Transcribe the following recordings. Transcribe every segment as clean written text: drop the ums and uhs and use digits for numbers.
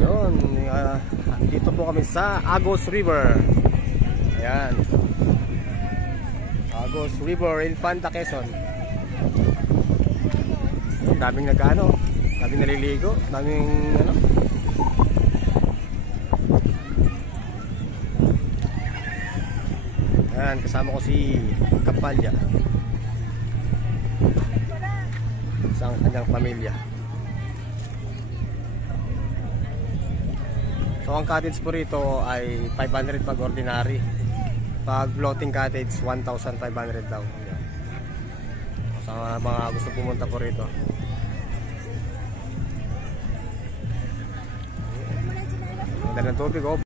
Ayun, dito po kami sa Agos River. Ayan, Agos River, Infanta, Quezon. Daming nagano, daming naliligo, daming ano. Ayan, kasama ko si Kapalya, isang kanyang pamilya. So ang cottage po rito ay 500 pag ordinary. Pag floating cottage 1,500 daw. Sa mga gusto pumunta po rito. Ganda ng tubig, oh.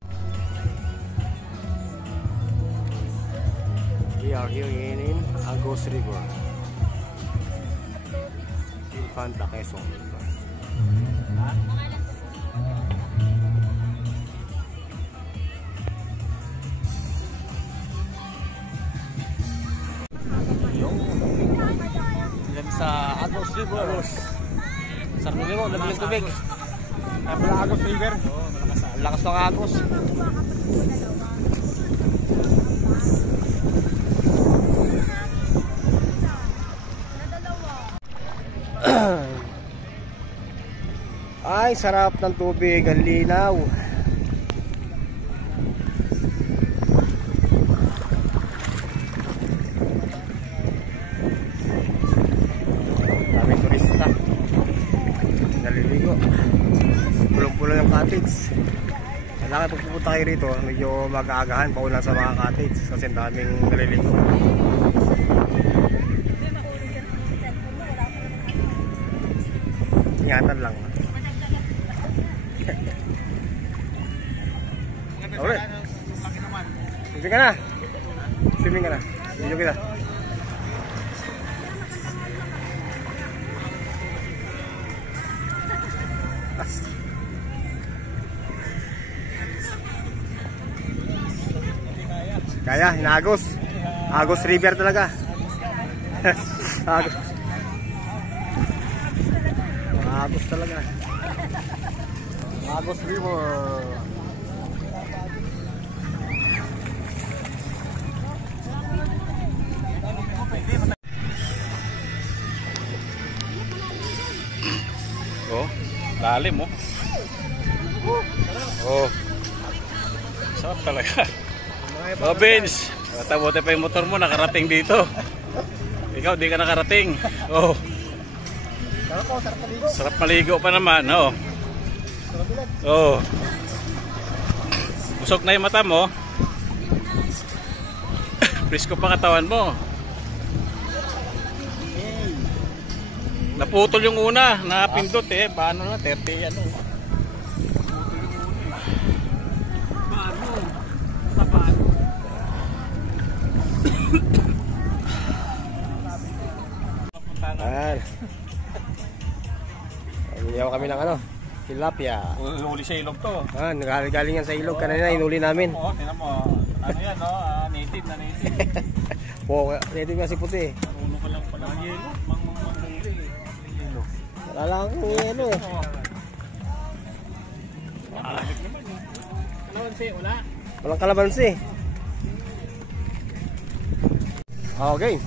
We are here in Agos River, Infanta, Quezon. Sa Agos River. Sarap mo, labi ng tubig. Kaya pala Agos River. Lakas ng Agos. Ay, sarap ng tubig, ang linaw. Daming turista naliligo. Pulong-pulong yung cottage. Kailangan pag pupunta kayo rito, medyo mag-aagahan paulan sa mga cottage kasi daming naliligo. Ingatan lang. Alright. Swimming ka na. Swimming ka na. Video kita. Kaya, Agos. Agos River talaga. Agos. Agos talaga. Agos River. Oh, lalim mo. Oh. Sarap talaga. Oh, Vince, tabote pa yung motor mo, nakarating dito. Ikaw, di ka nakarating. Oh. Sarap maligo pa naman, oh. Oh. Busok na yung mata mo. Presko pa katawan mo. Naputol yung una, napindot eh. Paano na, 30 ano. Ayan. Iyaw kami ng ano, tilapia. Huli sa ilog to. Ayan, galing yan sa ilog. Kanina inuli namin. Oo, tinan mo. Ano yan, no? Native na native. Oo, native kasi puti. Uno ka lang pala ng yelo. Manghuli. Yelo. Wala lang akong yelo eh. Kalabansi, wala. Walang kalabansi. Okay.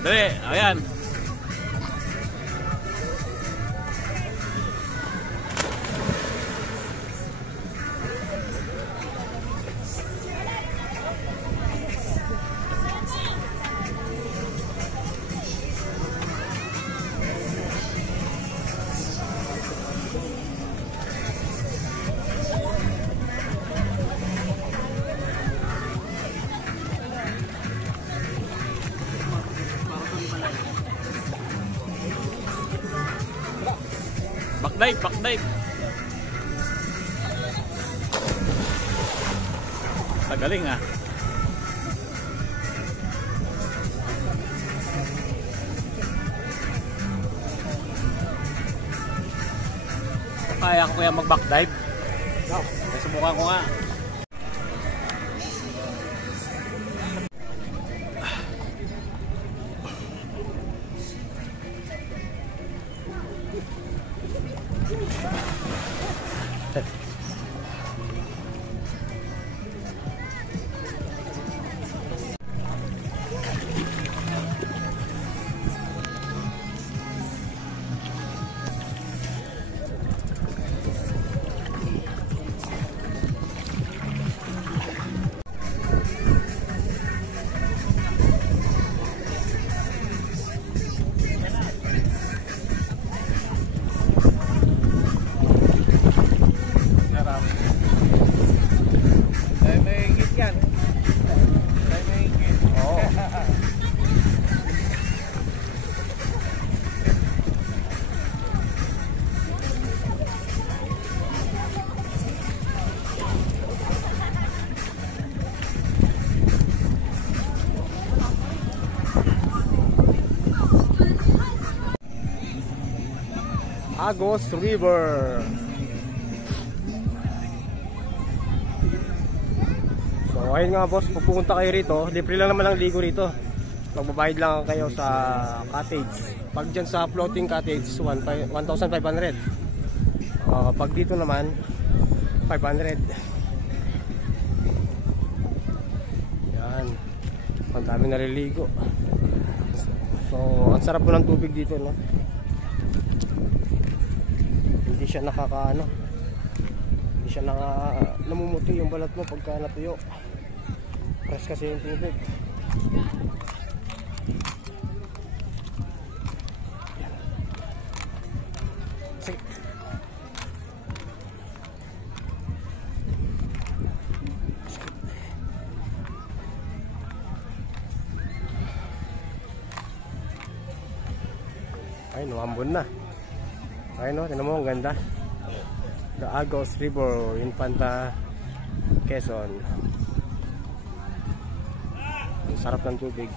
Dali, ayan. backdive. Tagaling ah. Kaya ko kaya mag-backdive? Subukan ko nga. Agos River. So ayun nga boss, pupunta kayo rito, libre lang naman ang ligo rito. Magbabayad lang kayo sa cottage. Pag dyan sa floating cottage 1,500. Pag dito naman 500. Yan, ang dami naliligo. So ang sarap po ng tubig dito, no? Hindi siya hindi siya namumuti yung balat mo pagka natuyo. Fresh kasi yung tubig. Sige. Ay, numambon na. Ay no, tinan mo, ang ganda. The Agos River, Infanta, Quezon. Ang sarap ng tubig.